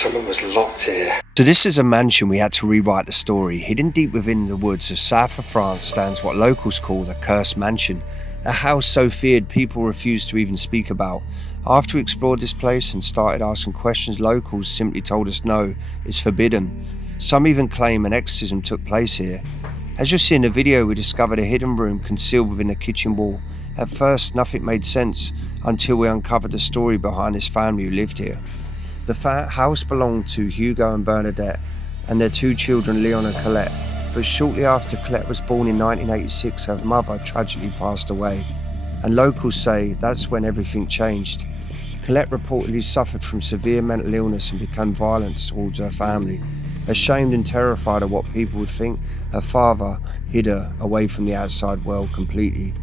someone was locked here. So this is a mansion we had to rewrite the story. Hidden deep within the woods of south of France stands what locals call the Cursed Mansion. A house so feared people refused to even speak about. After we explored this place and started asking questions, locals simply told us no, it's forbidden. Some even claim an exorcism took place here. As you'll see in the video, we discovered a hidden room concealed within the kitchen wall. At first, nothing made sense until we uncovered the story behind this family who lived here. The house belonged to Hugo and Bernadette and their two children, Leon and Colette. But shortly after Colette was born in 1986, her mother tragically passed away. And locals say that's when everything changed. Colette reportedly suffered from severe mental illness and became violent towards her family. Ashamed and terrified of what people would think, her father hid her away from the outside world completely.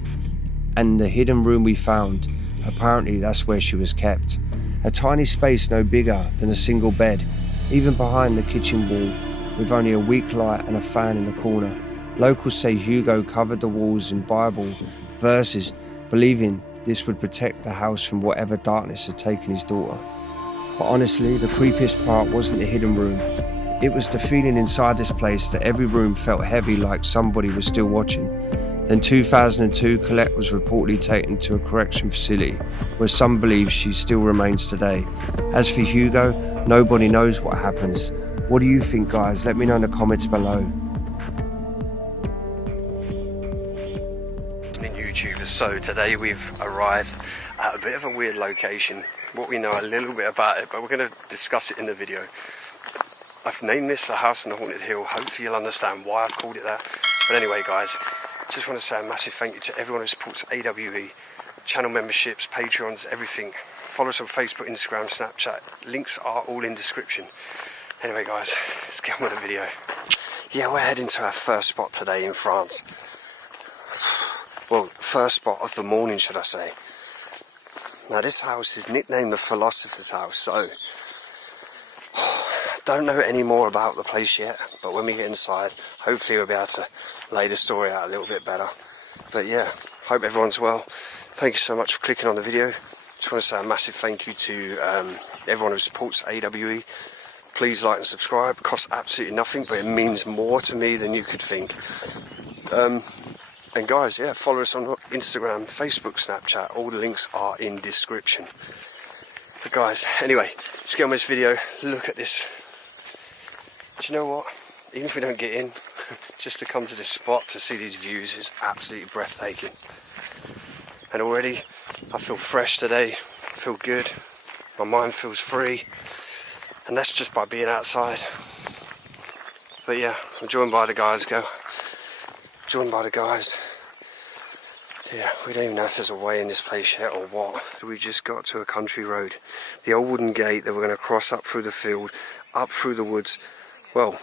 And the hidden room we found, apparently that's where she was kept. A tiny space no bigger than a single bed, even behind the kitchen wall, with only a weak light and a fan in the corner. Locals say Hugo covered the walls in Bible verses, believing this would protect the house from whatever darkness had taken his daughter. But honestly, the creepiest part wasn't the hidden room. It was the feeling inside this place that every room felt heavy, like somebody was still watching. Then 2002, Colette was reportedly taken to a correction facility, where some believe she still remains today. As for Hugo, nobody knows what happens. What do you think, guys? Let me know in the comments below. YouTubers, so today we've arrived at a bit of a weird location. What we know a little bit about it, but we're going to discuss it in the video. I've named this the House on the Haunted Hill. Hopefully you'll understand why I've called it that. But anyway, guys, just want to say a massive thank you to everyone who supports AWE, channel memberships, Patreons, everything. Follow us on Facebook, Instagram, Snapchat. Links are all in description. Anyway, guys, let's get on with the video. Yeah, we're heading to our first spot today in France. Well, first spot of the morning, should I say. Now, this house is nicknamed the Philosopher's House, so don't know any more about the place yet, but when we get inside, hopefully we'll be able to lay the story out a little bit better. But yeah, hope everyone's well. Thank you so much for clicking on the video. Just want to say a massive thank you to everyone who supports AWE. Please like and subscribe. It costs absolutely nothing, but it means more to me than you could think. And guys, yeah, follow us on Instagram, Facebook, Snapchat. All the links are in description. But guys, anyway, let's get on with this video. Look at this. Do you know what? Even if we don't get in, just to come to this spot to see these views is absolutely breathtaking. And already, I feel fresh today. I feel good. My mind feels free. And that's just by being outside. But yeah, I'm joined by the guys. Yeah, we don't even know if there's a way in this place yet or what. We just got to a country road. The old wooden gate that we're going to cross up through the field, up through the woods, well,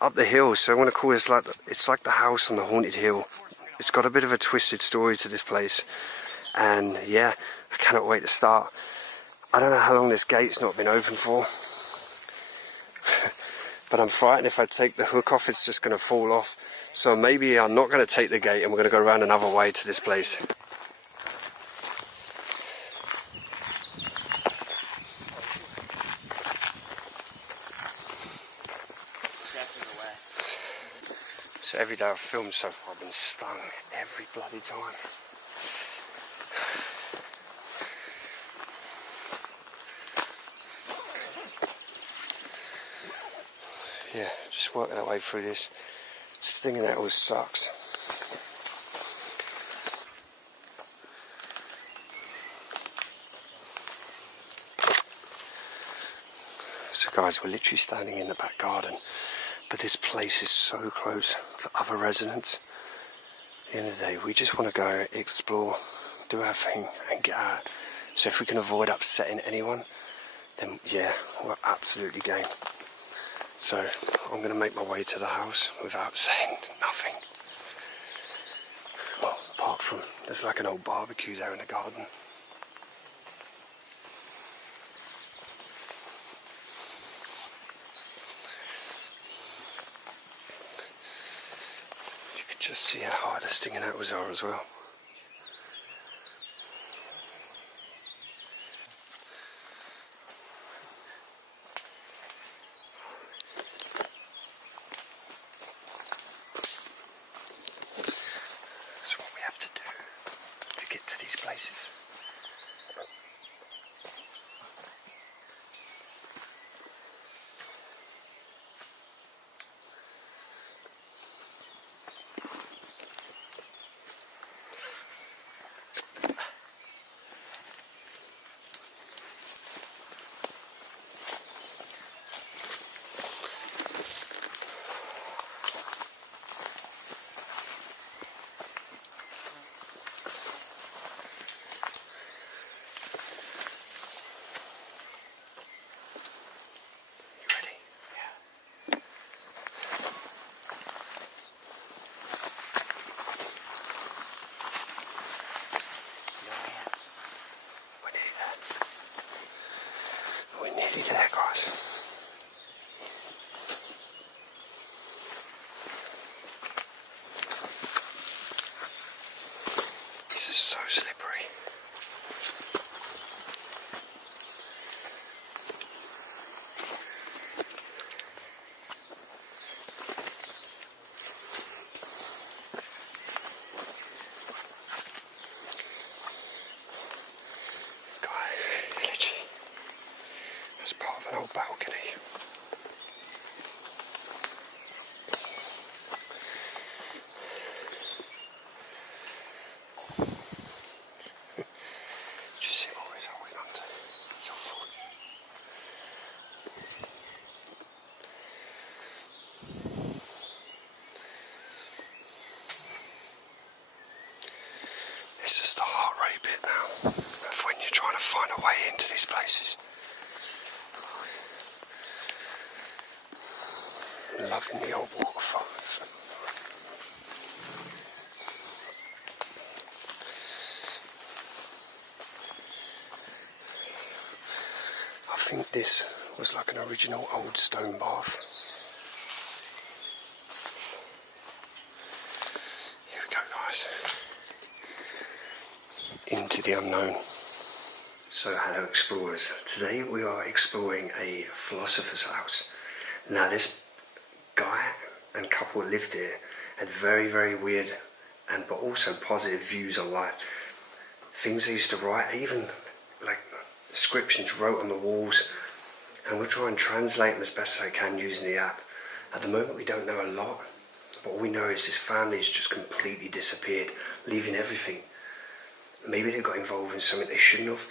up the hill. So I want to call this it's like the House on the Haunted Hill. It's got a bit of a twisted story to this place. And yeah, I cannot wait to start. I don't know how long this gate's not been open for. But I'm frightened if I take the hook off, it's just going to fall off. So maybe I'm not going to take the gate and we're going to go around another way to this place. So every day I've filmed so far, I've been stung every bloody time. Yeah, just working our way through this. Stinging that always sucks. So guys, we're literally standing in the back garden, but this place is so close to other residents. At the end of the day, we just want to go explore, do our thing and get out. So if we can avoid upsetting anyone, then yeah, we're absolutely game. So I'm going to make my way to the house without saying nothing. Well, apart from there's like an old barbecue there in the garden. You could just see how hard the stinging nettles are as well. really there, guys. This is so slippery. Balcony. Just see what we're going under. It's awful. This is the heart rate bit now of when you're trying to find a way into these places. Loving the old waterfall. I think this was like an original old stone bath. Here we go, guys. Into the unknown. So hello explorers. Today we are exploring a philosopher's house. Now this guy and couple that lived here had very, very weird and but also positive views on life. Things they used to write, even like descriptions wrote on the walls, and we'll try and translate them as best as I can using the app. At the moment we don't know a lot, but all we know is this family's just completely disappeared, leaving everything. Maybe they got involved in something they shouldn't have,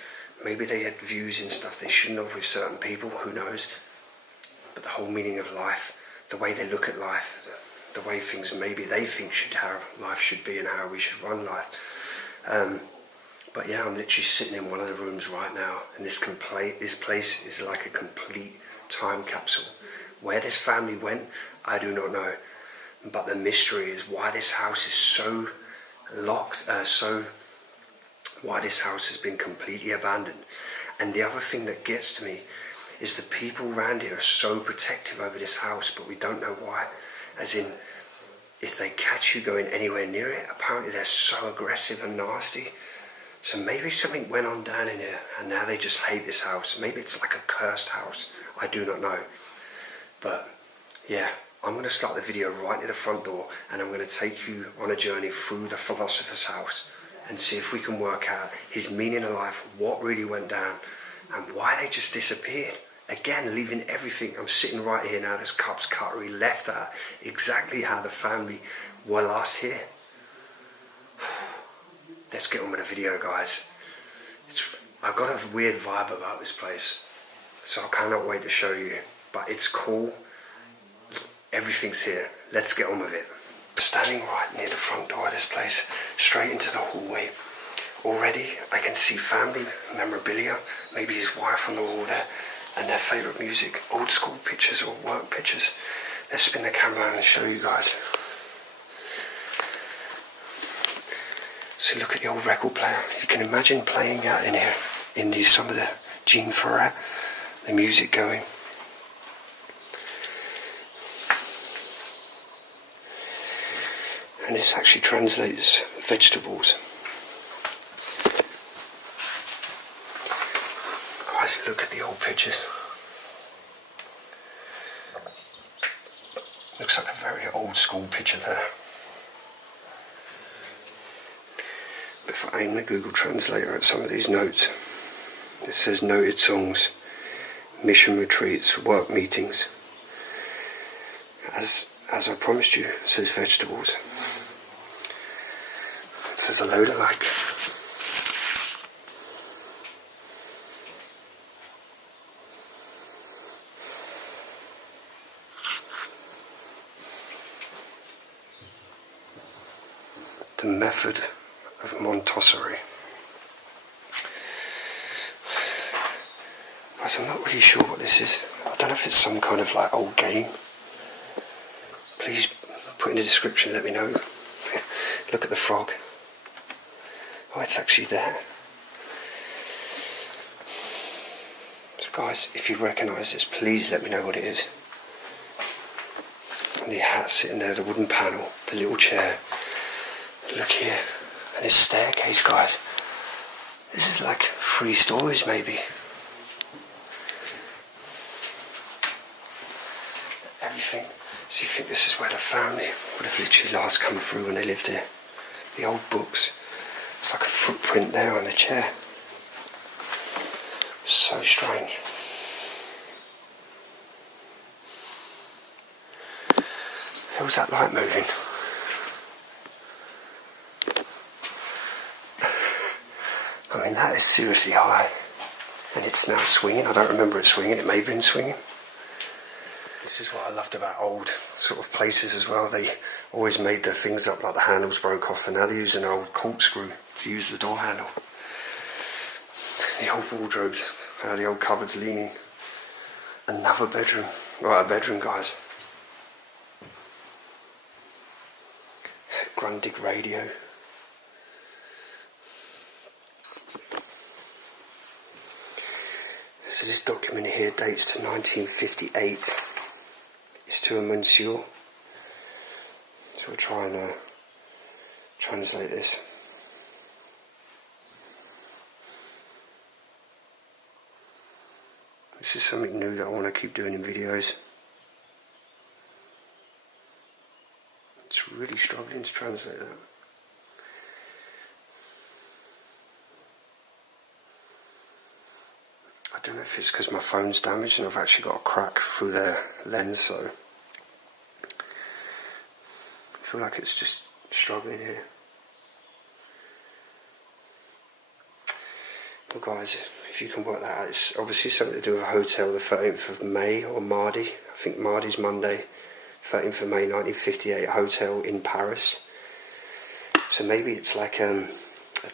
maybe they had views in stuff they shouldn't have with certain people, who knows. But the whole meaning of life, the way they look at life, the way things maybe they think how life should be and how we should run life. But yeah, I'm literally sitting in one of the rooms right now, and this place is like a complete time capsule. Where this family went, I do not know. But the mystery is why this house is so locked, why this house has been completely abandoned. And the other thing that gets to me is the people around here are so protective over this house, but we don't know why. As in, if they catch you going anywhere near it, apparently they're so aggressive and nasty. So maybe something went on down in here, and now they just hate this house. Maybe it's like a cursed house. I do not know. But yeah, I'm going to start the video right near the front door, and I'm going to take you on a journey through the philosopher's house and see if we can work out his meaning of life, what really went down, and why they just disappeared. Again, leaving everything. I'm sitting right here now, this cups, cutlery, left that exactly how the family were last here. Let's get on with the video, guys. I've got a weird vibe about this place, so I cannot wait to show you. But it's cool. Everything's here. Let's get on with it. Standing right near the front door of this place, straight into the hallway. Already, I can see family memorabilia, maybe his wife on the wall there, and their favourite music, old school pictures or work pictures. Let's spin the camera around and show you guys. So look at the old record player. You can imagine playing out in here, in some of the Jean Ferrat, the music going. And this actually translates vegetables. Guys, look at the old pictures. Looks like a very old school picture there. But if I aim the Google Translator at some of these notes, it says noted songs, mission retreats, work meetings. As I promised you, it says vegetables. It says a load of like the method of Montessori. Guys, I'm not really sure what this is. I don't know if it's some kind of like old game. Please put in the description, let me know. Look at the frog. Oh, it's actually there. So guys, if you recognise this, please let me know what it is. And the hat sitting there, the wooden panel, the little chair. Look here, and this staircase, guys. This is like 3 stories maybe. Everything. So you think this is where the family would have literally last come through when they lived here. The old books. It's like a footprint there on the chair. So strange. How's that light moving? I mean, that is seriously high. And it's now swinging. I don't remember it swinging. It may have been swinging. This is what I loved about old sort of places as well. They always made their things up like the handles broke off, and now they use an old corkscrew to use the door handle. The old wardrobes, the old cupboards leaning. Another bedroom. Right, a bedroom, guys. Grundig radio. So this document here dates to 1958. It's to a monsieur. So we'll try and translate this. This is something new that I want to keep doing in videos. It's really struggling to translate that. I don't know if it's because my phone's damaged and I've actually got a crack through the lens, so I feel like it's just struggling here. Well guys, if you can work that out, it's obviously something to do with a hotel, the 13th of May, or Mardi. I think Mardi's Monday, 13th of May 1958, hotel in Paris. So maybe it's like a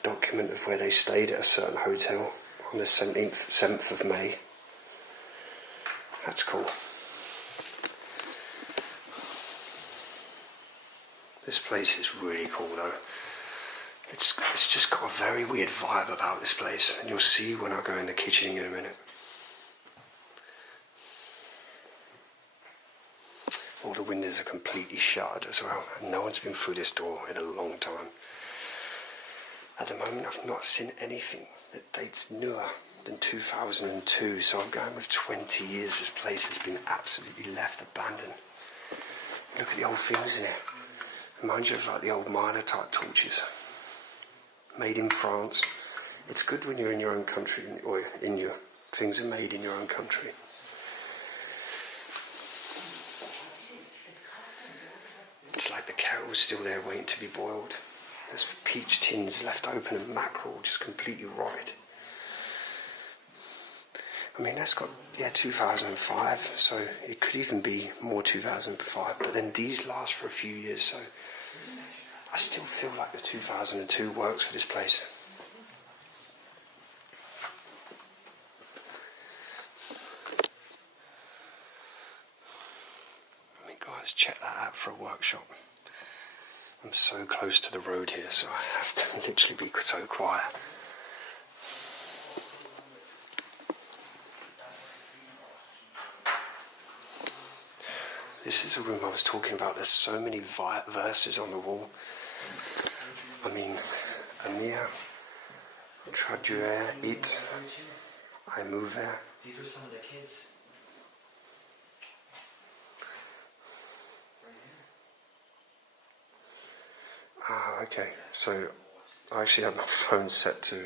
document of where they stayed at a certain hotel on the 7th of May. That's cool. This place is really cool though. It's just got a very weird vibe about this place, and you'll see when I go in the kitchen in a minute. All the windows are completely shuttered as well, and no one's been through this door in a long time. At the moment I've not seen anything that dates newer than 2002, so I'm going with 20 years. This place has been absolutely left abandoned. Look at the old things in it. Reminds you of like the old miner type torches. Made in France. It's good when you're in your own country, or things are made in your own country. It's like the kettle's still there waiting to be boiled. There's peach tins left open and mackerel just completely rotted. I mean, that's got, 2005, so it could even be more 2005, but then these last for a few years, so I still feel like the 2002 works for this place. I mean, guys, check that out for a workshop. I'm so close to the road here, so I have to literally be so quiet. This is a room I was talking about. There's so many verses on the wall. I mean, Amir, traduire it, I move there. These were some of the kids. Ah, okay. So I actually have my phone set to.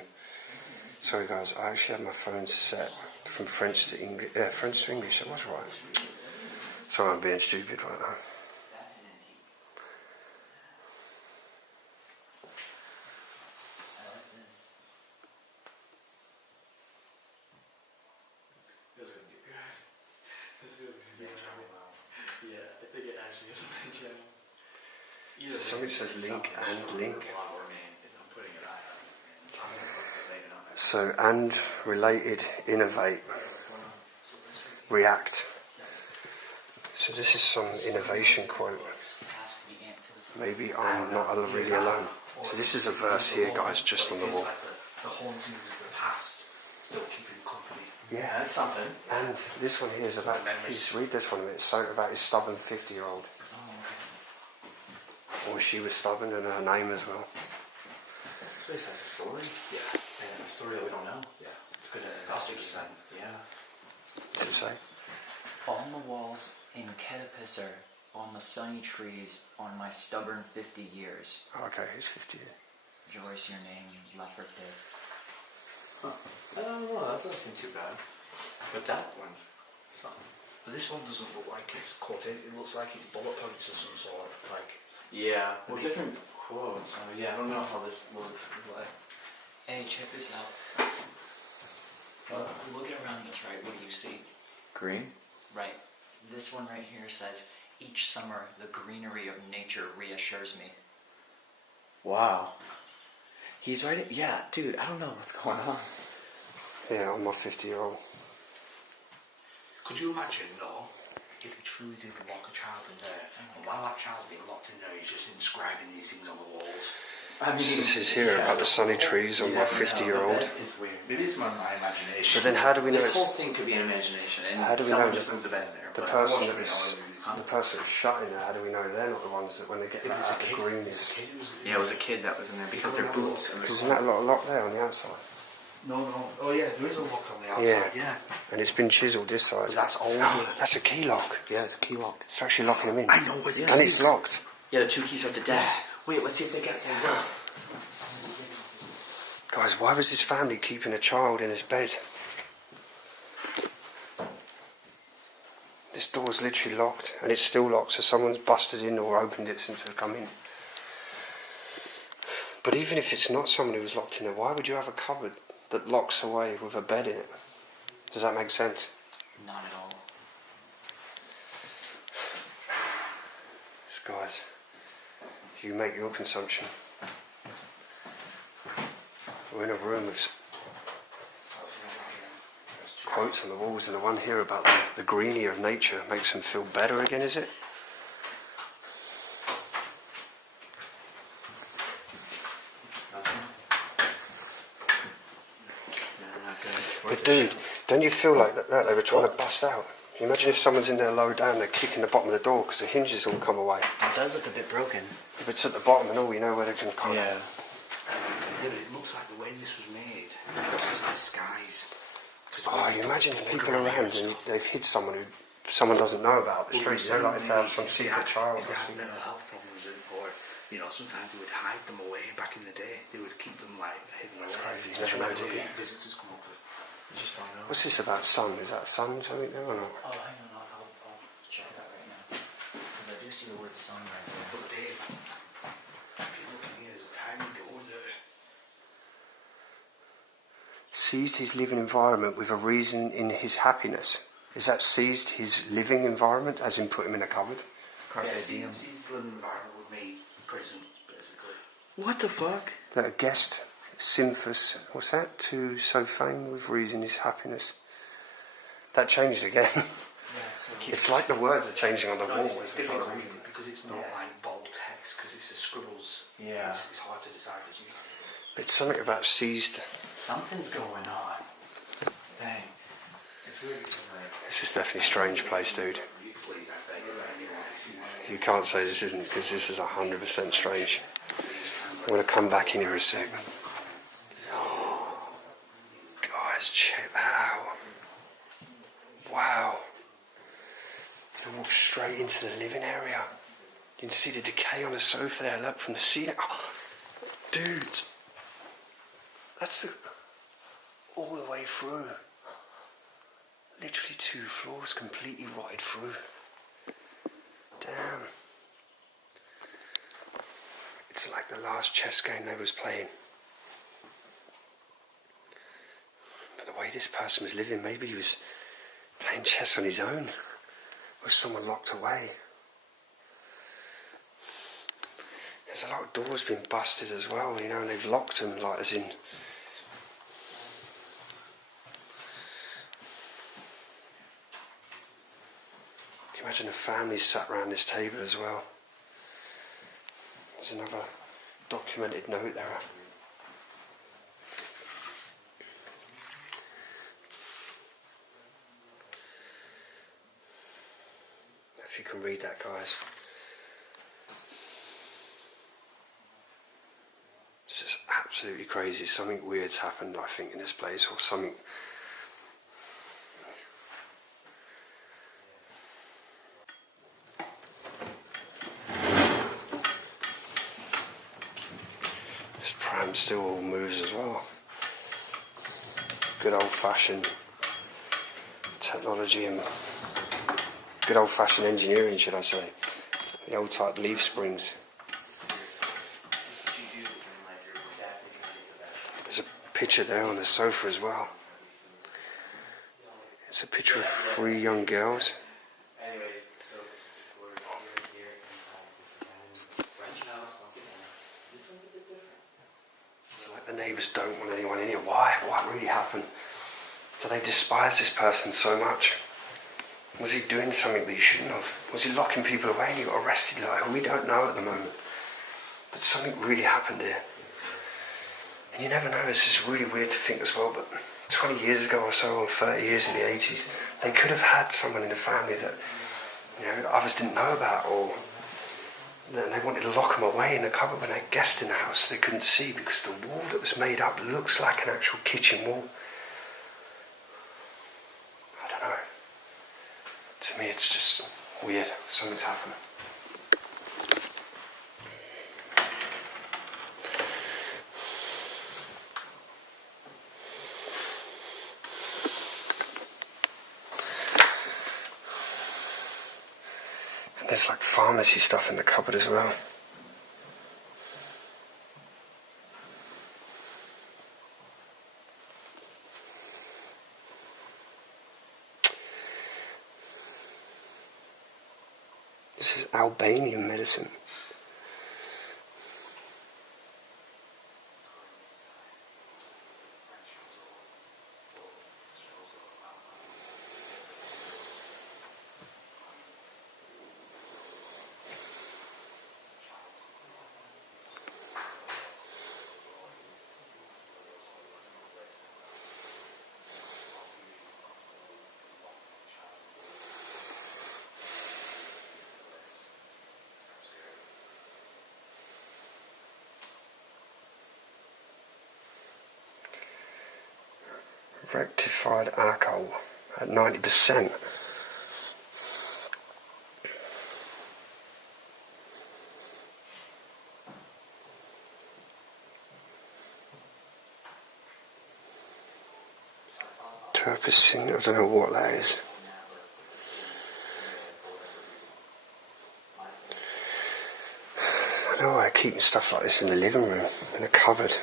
Sorry guys, I actually have my phone set from French to English. Yeah, French to English. That was right. Sorry, I'm being stupid right now. So somebody says link and link. So and related, innovate, react. So this is some innovation quote. Maybe I'm not really alone. So this is a verse here, guys, just on the wall. The hauntings of the past still keeping company. Yeah. That's something. And this one here is about, please read this one a minute, so about his stubborn 50-year-old. Oh, Or she was stubborn, and her name as well. I suppose that's a story. Yeah. And a story that we don't know. Yeah. It's good at Gothic. Yeah. What's it say? On the walls in Kedipisar, on the sunny trees, on my stubborn 50 years. Oh, okay, he's 50 years. Joyce, your name, Lafferty. Huh. I don't know, that doesn't seem too bad. But that one, something. But this one doesn't look like it's cut in. It looks like it's bullet points of some sort. Like, yeah, well, different quotes. Yeah, I don't know how this looks. Like. Hey, check this out. Looking around us, right, what do you see? Green? Right. This one right here says, each summer the greenery of nature reassures me. Wow. He's right. Yeah, dude, I don't know what's going on. Yeah, on my 50-year-old. could you imagine, no, if he truly did lock a child in there, and while that child's being locked in there, he's just inscribing these things on the walls. I mean, This is here about the sunny trees on my 50-year-old. It's weird. Maybe it's my imagination. But then how do we know This whole it's thing could be an imagination, and How do we someone know just moved the bed in there. the but- person What's that's the person that's shut in there? How do we know they're not the ones that when they get If out it's a the kid, greenness? Yeah, it was a kid that was in there because they're boots. And Isn't that a lot of lock there on the outside? No. Oh yeah, there is a lock on the outside. Yeah. And it's been chiselled this side. But that's old. That's a key lock. Yeah, it's a key lock. It's actually locking him in. I know where the And key it's is. locked. Yeah, the two keys are at the desk. Wait, let's see if they get there. No. Guys, why was this family keeping a child in his bed? This door's literally locked, and it's still locked, so someone's busted in or opened it since they've come in. But even if it's not someone who was locked in there, why would you have a cupboard that locks away with a bed in it? Does that make sense? Not at all. So guys, you make your consumption. We're in a room with quotes on the walls, and the one here about the greenery of nature makes them feel better again, is it? But dude, don't you feel like that they were trying to bust out? Can you imagine if someone's in there low down, they're kicking the bottom of the door because the hinges all come away. It does look a bit broken. If it's at the bottom and all, you know where they can come. Yeah. Yeah, but it looks like the way this was made, it's a disguise. Oh, you imagine if people are around and they've hid someone who someone doesn't know about the street, you know, like if they have some secret child If or they had something. mental health problems, or sometimes they would hide them away. Back in the day, they would keep them like hidden away. crazy, you never know, do you? Visitors come over. You just don't know. What's this about sun? Is that sun something there or not? Oh, hang on, I'll check it out right now. Because I do see the word sun right there. But Dave, if you look in here, there's a tiny door there. Seized his living environment with a reason in his happiness. Is that seized his living environment, as in put him in a cupboard? Yeah, see, the living environment would be prison, basically. What the fuck? That a guest, Symphus, what's that? To so famed with reason his happiness. That changed again. Yeah, so It's like the words are changing on the No, wall. it's difficult because it's not like bold text, because it's a scribbles. Yeah. It's hard to decipher. Isn't it? It's something about seized. Something's going on. Dang. It's weird because This is definitely a strange place, dude. Please, I beg you, anyone. You can't say this isn't, because this is 100% strange. I'm going to come back in here a sec. Guys, check that out. Wow. You can walk straight into the living area. You can see the decay on the sofa there, look, from the ceiling. Oh, dude. That's all the way through. Literally 2 floors completely rotted through. Damn. It's like the last chess game they was playing. But the way this person was living, maybe he was playing chess on his own. With someone locked away. There's a lot of doors been busted as well, and they've locked them, like as in... Can you imagine the families sat around this table as well? There's another documented note there. if you can read that, guys. It's just absolutely crazy. Something weird's happened, I think, in this place, or something. This pram still all moves as well. Good old-fashioned technology and good old-fashioned engineering, should I say. The old type leaf springs. There's a picture there on the sofa as well. It's a picture of 3 young girls. It's like the neighbours don't want anyone in here. Why? What really happened? Do they despise this person so much? Was he doing something that he shouldn't have? Was he locking people away and he got arrested? Like, we don't know at the moment. But something really happened here. And you never know, it's just really weird to think as well, but 20 years ago or so, or 30 years in the 80s, they could have had someone in the family that, you know, others didn't know about, or that they wanted to lock them away in the cupboard when they had guests in the house they couldn't see because the wall that was made up looks like an actual kitchen wall. I don't know. To me it's just weird. Something's happened. And there's like pharmacy stuff in the cupboard as well. This is Albanian medicine. Rectified alcohol at 90%. Turpicin, I don't know what that is. I know why keeping stuff like this in the living room, in a cupboard.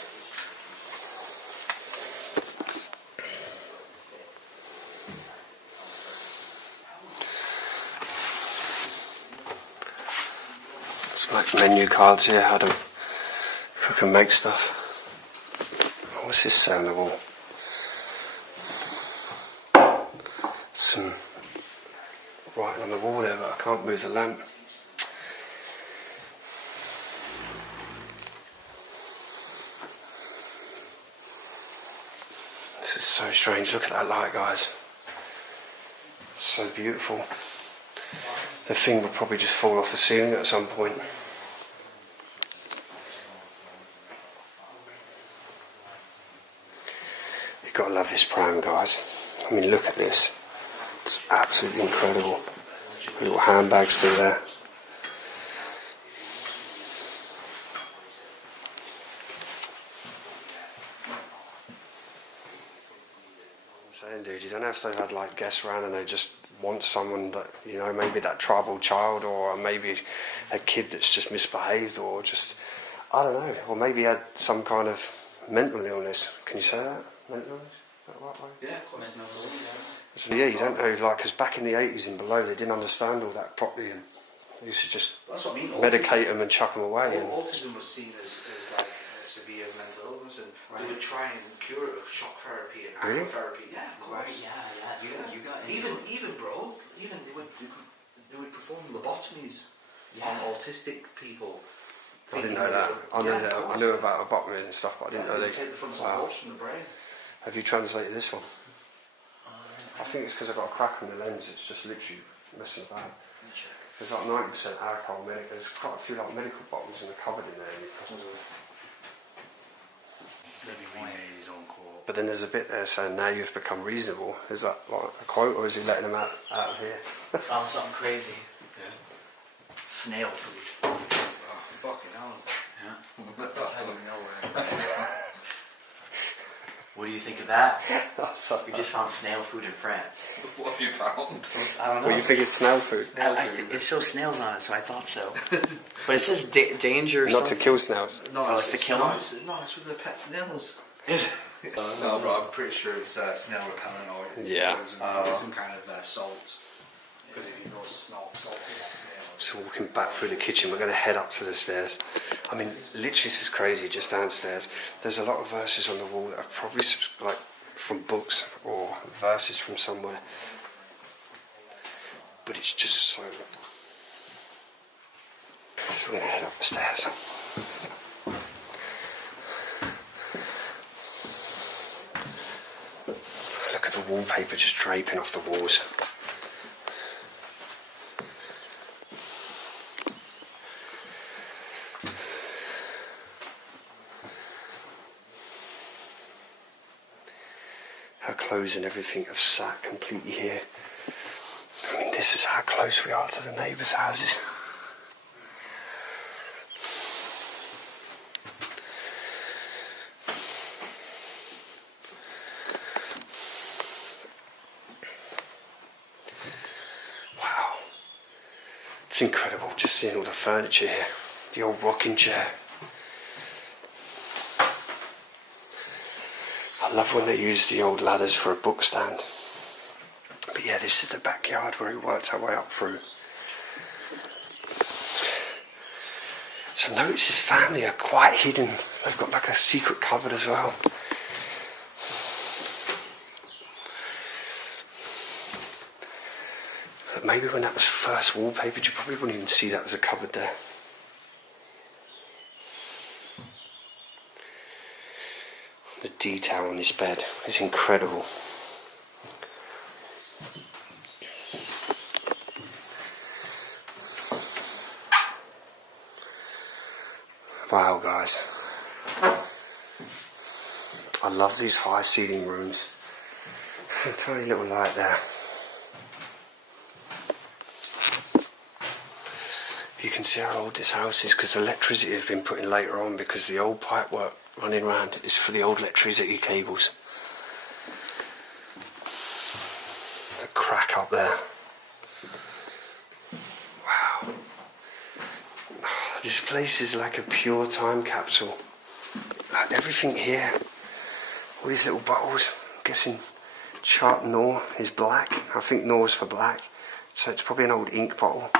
Like menu cards here, how to cook and make stuff. What's this say on the wall? Some writing on the wall there, but I can't move the lamp. This is so strange. Look at that light, guys. So beautiful. The thing will probably just fall off the ceiling at some point. You've got to love this pram, guys. I mean, look at this. It's absolutely incredible. A little handbag still there. I'm saying, dude, you don't know if they've had like guests around and they just want someone that, you know, maybe that tribal child, or maybe a kid that's just misbehaved, or just, I don't know, or maybe had some kind of mental illness. Can you say that? Mental illness? Is that the right way? Yeah, of course. Mental illness, So, yeah, you don't know, like, because back in the 80s and below, they didn't understand all that properly, and they used to just that's what I mean. medicate them and chuck them away. And Autism was seen as like a severe mental illness, and they would try and cure it with shock therapy and Really? therapy. Yeah, of course. Yeah, you got into Even it. bro, even they would perform lobotomies Yeah. on autistic people. I didn't know that. I knew about lobotomy and stuff, but I didn't know they they... take the frontal Wow. lobes from the brain. Have you translated this one? I think it's because I've got a crack in the lens, it's just literally messing about. check. There's like 90% alcohol. There's quite a few like medical bottles in the cupboard in there. Maybe we made his own quote. But then there's a bit there saying now you've become reasonable. Is that like a quote, or is he letting them out of here? Found something crazy. Yeah. Snail food. Oh, fucking hell. Yeah. That's out of nowhere. What do you think of that? We just found snail food in France. What have you found? I don't know. Well, you think it's snail food? It shows snails on it, so I thought so. But it says danger. Not to something. kill snails. No, Oh, it's to kill them? No, it's with the pet snails. No, bro, I'm pretty sure it's snail repellent or Yeah. some kind of salt. Because if you know salt is snail. So walking back through the kitchen, we're going to head up to the stairs. I mean, literally this is crazy, just downstairs. There's a lot of verses on the wall that are probably like from books or verses from somewhere. But it's just so... So we're going to head up the stairs. Look at the wallpaper just draping off the walls. Her clothes and everything have sat completely here. I mean, this is how close we are to the neighbours' houses. Wow. It's incredible just seeing all the furniture here. The old rocking chair. I love when they use the old ladders for a book stand. But yeah, this is the backyard where he worked our way up through. So notice his family are quite hidden. They've got like a secret cupboard as well. But maybe when that was first wallpapered, you probably wouldn't even see that as a cupboard there. The detail on this bed is incredible. Wow, guys. I love these high ceiling rooms. A tiny little light there. You can see how old this house is because the electricity has been put in later on because the old pipe work running around is for the old electricity cables. A crack up there. Wow. This place is like a pure time capsule. Everything here. All these little bottles. I'm guessing Chart Nor is black. I think Nor's for black. So it's probably an old ink bottle.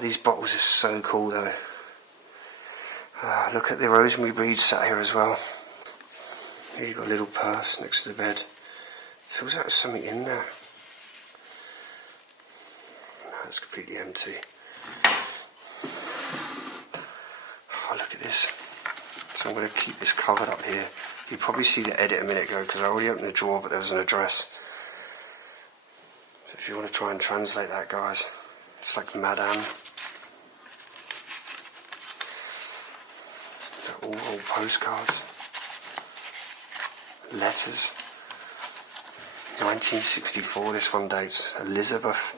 These bottles are so cool though. Look at the rosemary beads sat here as well. Here you've got a little purse next to the bed. Feels like there's something in there. No, it's completely empty. Oh, look at this. So I'm going to keep this covered up here. You probably see the edit a minute ago because I already opened the drawer, but there was an address. So if you want to try and translate that, guys, it's like Madame. All old postcards, letters. 1964. This one dates. Elizabeth.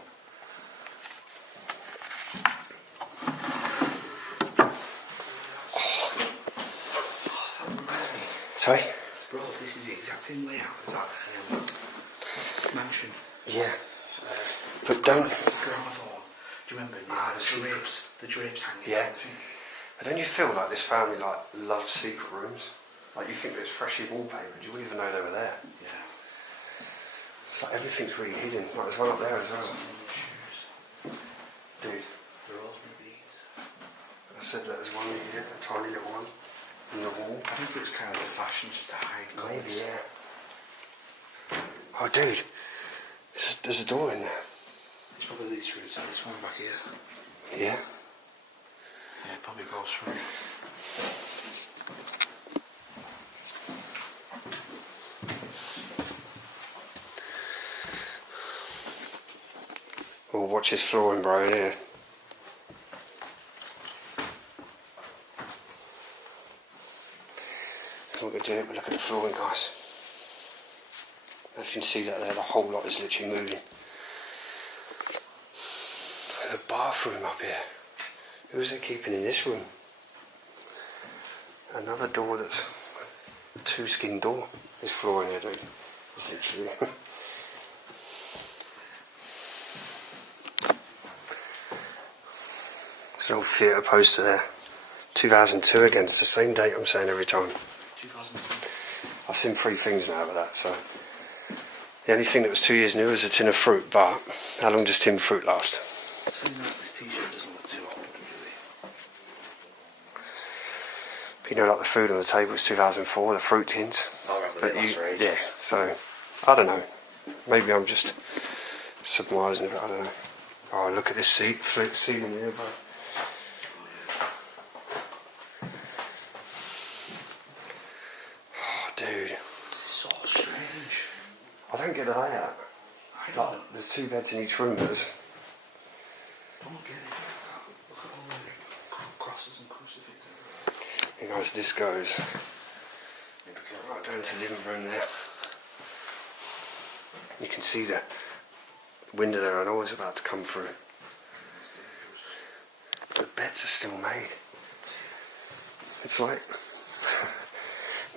Sorry? Bro, this is the exact same layout as that mansion. Yeah. But don't... Gramophone. Do you remember the drapes hanging? Yeah. But don't you feel like this family loved secret rooms? Like you think it's freshly wallpapered, you wouldn't even know they were there. Yeah. It's like everything's really hidden. Like there's one up there as well. Dude. The rosemary beads. I said that there's one here, a tiny little one, in the wall. I think it was kind of the fashion just to hide Maybe, codes. yeah. Oh, dude. There's a door in there. It's probably these rooms and this one back here. Yeah. Yeah, it probably goes through. watch this flooring, bro, in here. That's what we're doing, but look at the flooring, guys. If you can see that there, the whole lot is literally moving. There's a bathroom up here. Who's they keeping in this room? Another door that's a 2-skin door. This floor in here, dude. It's literally. There's an old theatre poster there. 2002 again. It's the same date I'm saying every time. 2002. I've seen 3 things now with that, so. The only thing that was 2 years new is a tin of fruit, but how long does tin fruit last? Saying that, this t-shirt doesn't look too old, really. You know, like the food on the table was 2004, the fruit tins. I remember that last for ages. Yeah, so, I don't know. Maybe I'm just submerging it, I don't know. Oh, look at this ceiling here, bro. Oh, dude. This is so strange. I don't get the layout. I don't. Like, there's 2 beds in each room, there's... I don't get it. Look at all the crosses and crucifixes. You guys, this goes right down to the living room there. You can see the window there, I know it's about to come through. The beds are still made. It's like...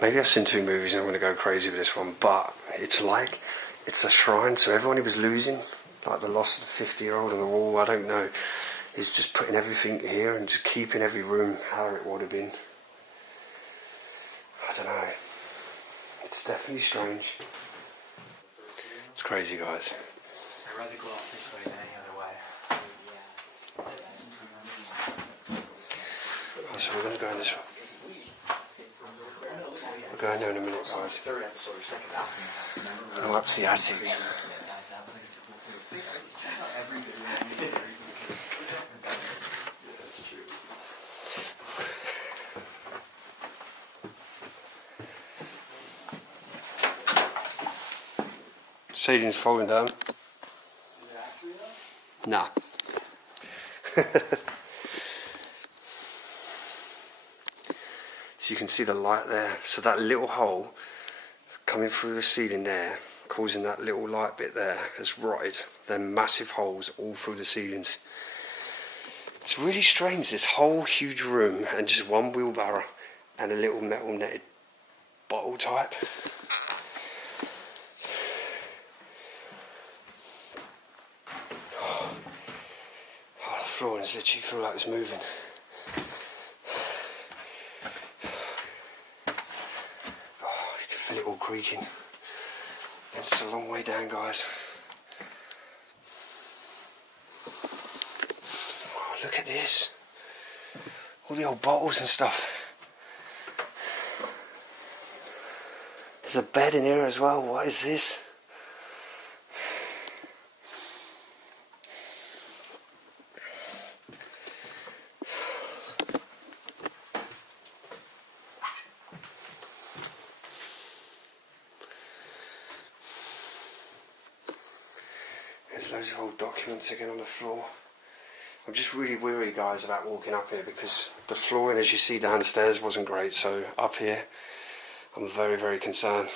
Maybe I've seen 2 movies and I'm going to go crazy with this one, but it's like... It's a shrine, so everyone who was losing, like the loss of the 50-year-old on the wall, I don't know, is just putting everything here and just keeping every room how it would have been. I don't know. It's definitely strange. It's crazy, guys. I'd rather go off this way than any other way. So we're going to go in this one. We're going there in a minute, guys. Go up to the attic. Ceiling's falling down. Nah. So you can see the light there. So that little hole coming through the ceiling there, causing that little light bit there, has rotted. They're massive holes all through the ceilings. It's really strange, this whole huge room and just one wheelbarrow and a little metal netted bottle type. Oh, the floor is literally feel like it's moving. Oh, you can feel it all creaking. And it's a long way down, guys. Oh, look at this. All the old bottles and stuff. There's a bed in here as well. What is this? There's loads of old documents again on the floor. I'm just really weary, guys, about walking up here because the flooring, as you see downstairs, wasn't great. So up here, I'm very, very concerned.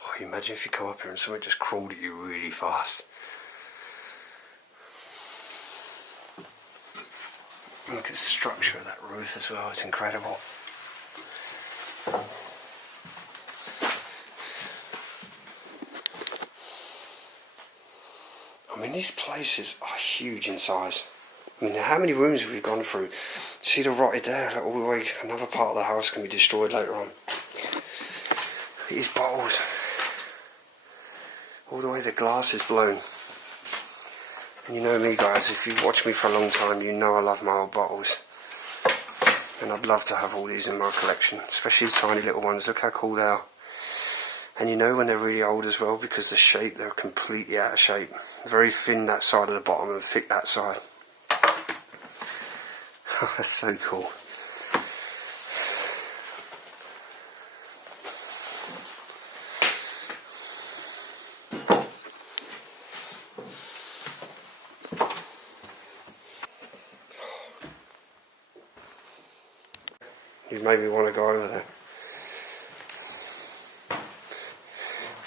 Oh, imagine if you come up here and something just crawled at you really fast. Look at the structure of that roof as well, it's incredible. I mean, these places are huge in size. I mean, how many rooms have we gone through? See the rotted there, like all the way, another part of the house can be destroyed later on. These bottles, all the way the glass is blown. And you know me, guys, if you've watched me for a long time, you know I love my old bottles. And I'd love to have all these in my collection, especially the tiny little ones. Look how cool they are. And you know when they're really old as well, because the shape, they're completely out of shape. Very thin that side of the bottom and thick that side. That's so cool. You made me want to go over there.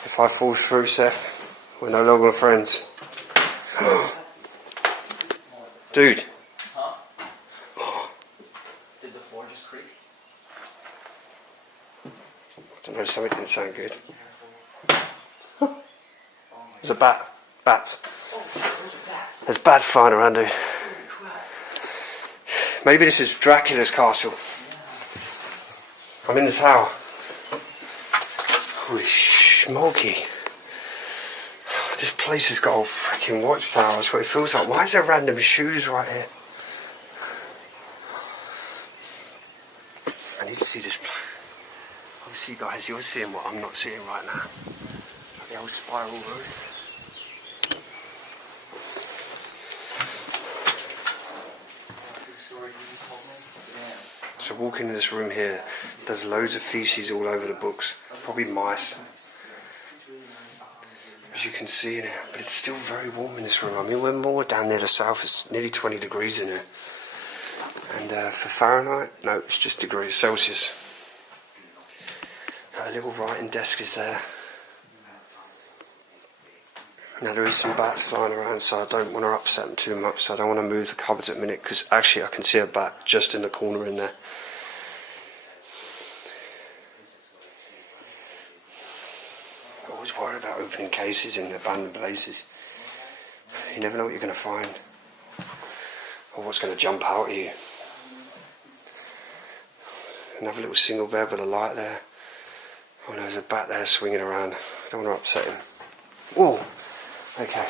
If I fall through, Seth, we're no longer friends. Dude. Huh? Did the floor just creak? I don't know, something didn't sound good. Careful. There's a bat. Bats. Oh, those are bats. There's bats flying around, dude. Holy crap. Maybe this is Dracula's castle. I'm in the tower. Holy smoky. This place has got a freaking watchtower. That's what it feels like. Why is there random shoes right here? I need to see this. Obviously, guys, you're seeing what I'm not seeing right now. The old spiral roof. So walking in this room here, there's loads of feces all over the books, probably mice, as you can see in here, but it's still very warm in this room. I mean, we're more down near the south, it's nearly 20 degrees in here. And for Fahrenheit, no, it's just degrees Celsius. A little writing desk is there. Now there is some bats flying around, so I don't want to upset them too much, so I don't want to move the cupboards at the minute, because actually I can see a bat just in the corner in there. I'm always worried about opening cases in abandoned places. You never know what you're going to find, or what's going to jump out at you. Another little single bed with a light there. Oh no, there's a bat there swinging around. I don't want to upset him. Whoa! Okay.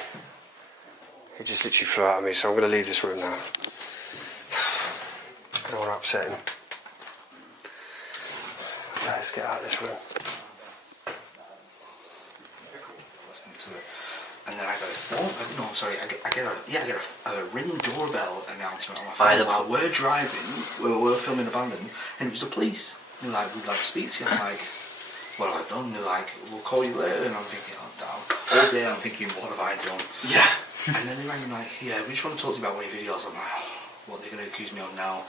He just literally flew out of me, so I'm going to leave this room now. I don't want to upset him. Okay, let's get out of this room. And then I go, oh, no, sorry, I get a Ring doorbell announcement on my phone while we're driving, we're filming Abandoned, and it was the police. They're like, we'd like to speak to you. I'm like, what have I done? They're like, we'll call you later. And I'm thinking, oh, damn. All day I'm thinking, what have I done? Yeah. And then they rang me like, yeah, we just want to talk to you about one of your videos. I'm like, oh, what are they going to accuse me of now?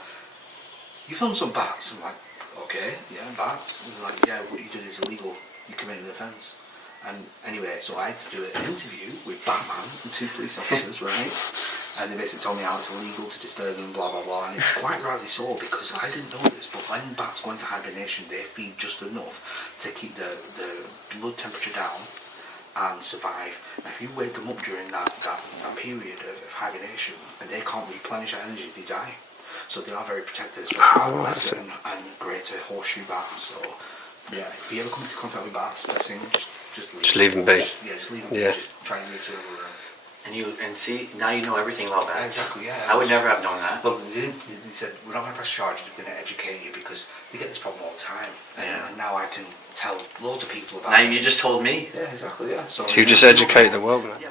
You filmed some bats. I'm like, okay, yeah, bats. And they're like, yeah, what you did is illegal. You committed an offence. And anyway, so I had to do an interview with Batman and 2 police officers, right? And they basically told me how it's illegal to disturb them, blah, blah, blah. And it's quite rightly so, because I didn't know this, but when bats go into hibernation, they feed just enough to keep the blood temperature down and survive. Now, if you wake them up during that period of hibernation, and they can't replenish that energy, they die. So they are very protected, especially western and greater horseshoe bats. So, yeah, if you ever come into contact with bats, best thing, just leave them be. Just leave them be. Just try and move to another room. And see, now you know everything about bats. Exactly, yeah. I would never have known that. Well, they said, we're not going to press charges, we're going to educate you, because they get this problem all the time. And now I can tell loads of people about it. Now you just told me. Yeah, exactly, yeah. So you just educate the world, man. Yeah.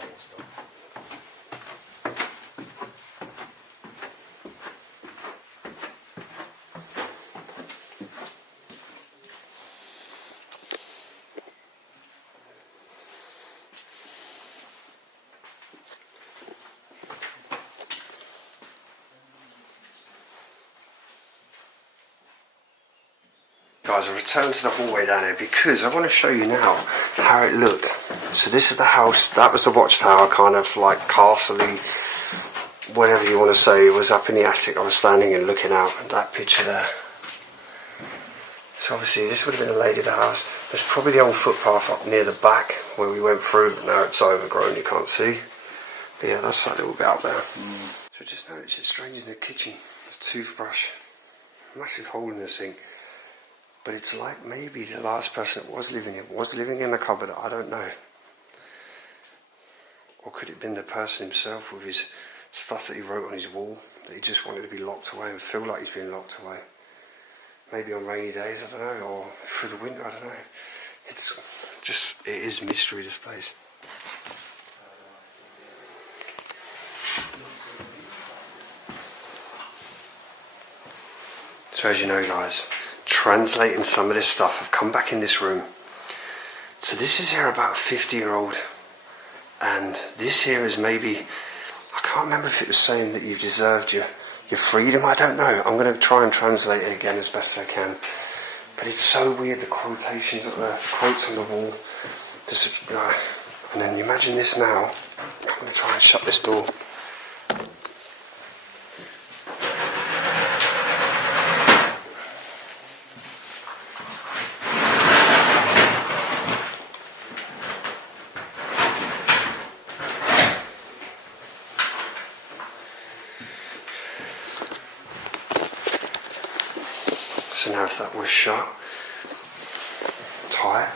Guys, I've returned to the hallway down here because I want to show you now how it looked. So this is the house, that was the watchtower, kind of like castle-y, whatever you want to say. It was up in the attic. I was standing and looking out at that picture there. So obviously this would have been the lady of the house. There's probably the old footpath up near the back where we went through, but now it's overgrown, you can't see. But yeah, that's that little bit out there. So I just noticed it's strange in the kitchen. There's a toothbrush, massive hole in the sink. But it's like maybe the last person that was living in the cupboard, I don't know. Or could it have been the person himself with his stuff that he wrote on his wall, that he just wanted to be locked away and feel like he's been locked away. Maybe on rainy days, I don't know, or through the winter, I don't know. It's just, it is mystery, this place. So as you know guys, translating some of this stuff, I've come back in this room. So this is here about a 50-year-old, and this here is maybe, I can't remember if it was saying that you've deserved your freedom, I don't know. I'm going to try and translate it again as best I can. But it's so weird, the quotations, the quotes on the wall. And then you imagine this now. I'm going to try and shut this door. So now if that was shut, tight,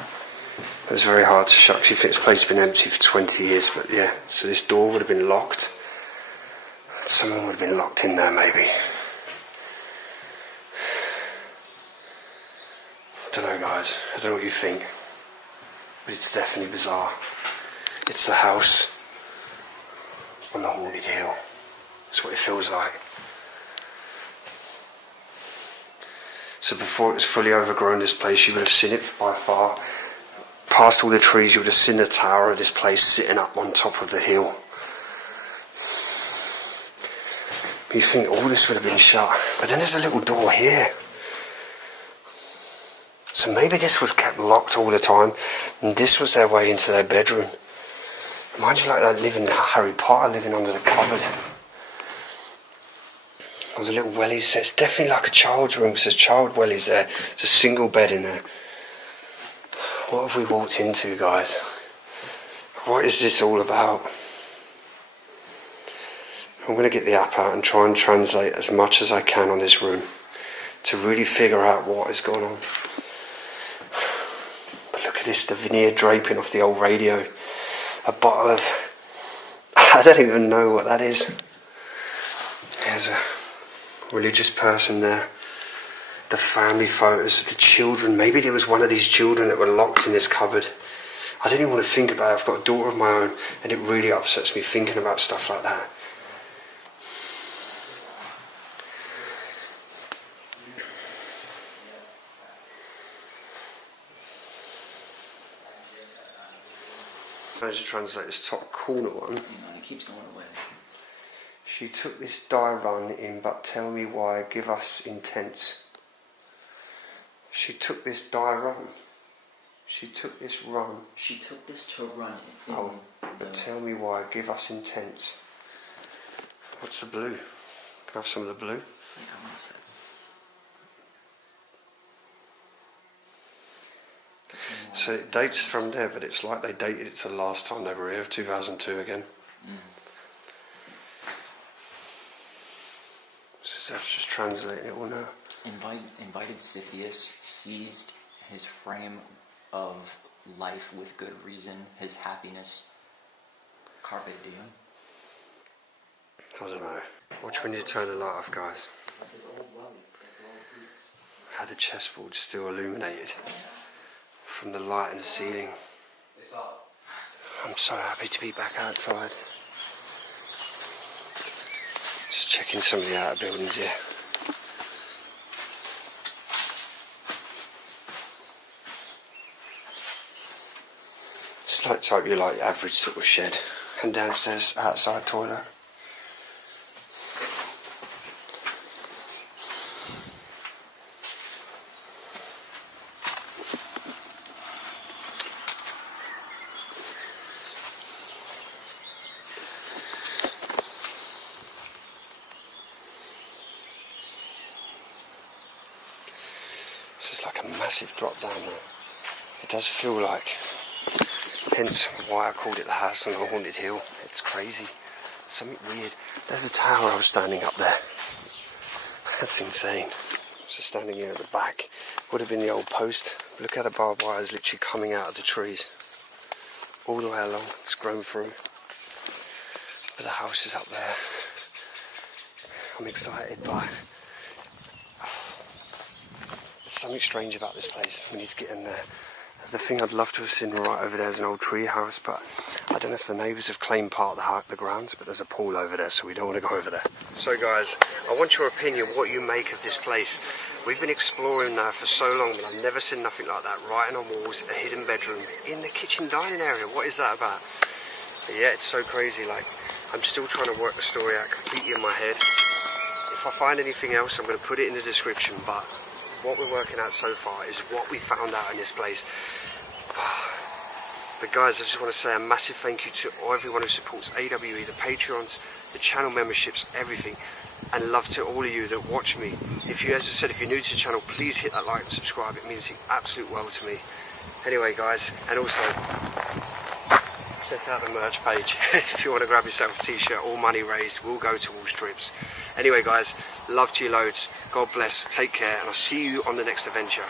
it was very hard to shut because you think this place has been empty for 20 years, but yeah, so this door would have been locked. Someone would have been locked in there maybe. Don't know guys, I don't know what you think, but it's definitely bizarre. It's the house on the haunted hill. That's what it feels like. So before it was fully overgrown, this place, you would have seen it by far. Past all the trees, you would have seen the tower of this place sitting up on top of the hill. You think all this would have been shut. But then there's a little door here. So maybe this was kept locked all the time, and this was their way into their bedroom. Reminds you like that living Harry Potter living under the cupboard. Or the little wellies, so it's definitely like a child's room, because there's child wellies there. There's a single bed in there. What have we walked into, guys? What is this all about? I'm going to get the app out and try and translate as much as I can on this room to really figure out what is going on. But look at this, the veneer draping off the old radio. A bottle of... I don't even know what that is. There's a religious person there. The family photos of the children. Maybe there was one of these children that were locked in this cupboard. I don't even want to think about it. I've got a daughter of my own, and it really upsets me thinking about stuff like that. I managed to translate this top corner one. It keeps going away. She took this die run in, but tell me why, give us intense. She took this die run. She took this run. She took this to run it. Oh, but tell me why, give us intense. What's the blue? Can I have some of the blue? Yeah, one sec. So it dates from there, but it's like they dated it to the last time they were here, 2002 again. So that's just translating it all now. Invited Scythius seized his frame of life with good reason, his happiness. Carpe diem. I don't know. Watch when you turn the light off, guys. How the chessboard's still illuminated from the light in the ceiling. I'm so happy to be back outside. Just checking some of the outer buildings here. It's like type your like average sort of shed, and downstairs outside toilet. This is like a massive drop down there. It does feel like, hence why I called it the house on the haunted hill. It's crazy. Something weird. There's a tower I was standing up there. That's insane. So standing here at the back would have been the old post. Look how the barbed wire is literally coming out of the trees. All the way along. It's grown through. But the house is up there. I'm excited by... There's something strange about this place. We need to get in there. The thing I'd love to have seen right over there is an old tree house, but I don't know if the neighbours have claimed part of the grounds, but there's a pool over there, so we don't want to go over there. So guys, I want your opinion, what you make of this place. We've been exploring now for so long, but I've never seen nothing like that. Writing on walls, a hidden bedroom in the kitchen dining area. What is that about? But yeah, it's so crazy. Like, I'm still trying to work the story out completely in my head. If I find anything else, I'm going to put it in the description. But what we're working out so far is what we found out in this place. But guys, I just want to say a massive thank you to everyone who supports AWE, the Patreons, the channel memberships, everything. And love to all of you that watch me. If you, as I said, if you're new to the channel, please hit that like and subscribe. It means the absolute world to me. Anyway, guys, and also check out the merch page. If you want to grab yourself a t-shirt, all money raised will go towards trips. Anyway, guys, love to you loads. God bless. Take care, and I'll see you on the next adventure.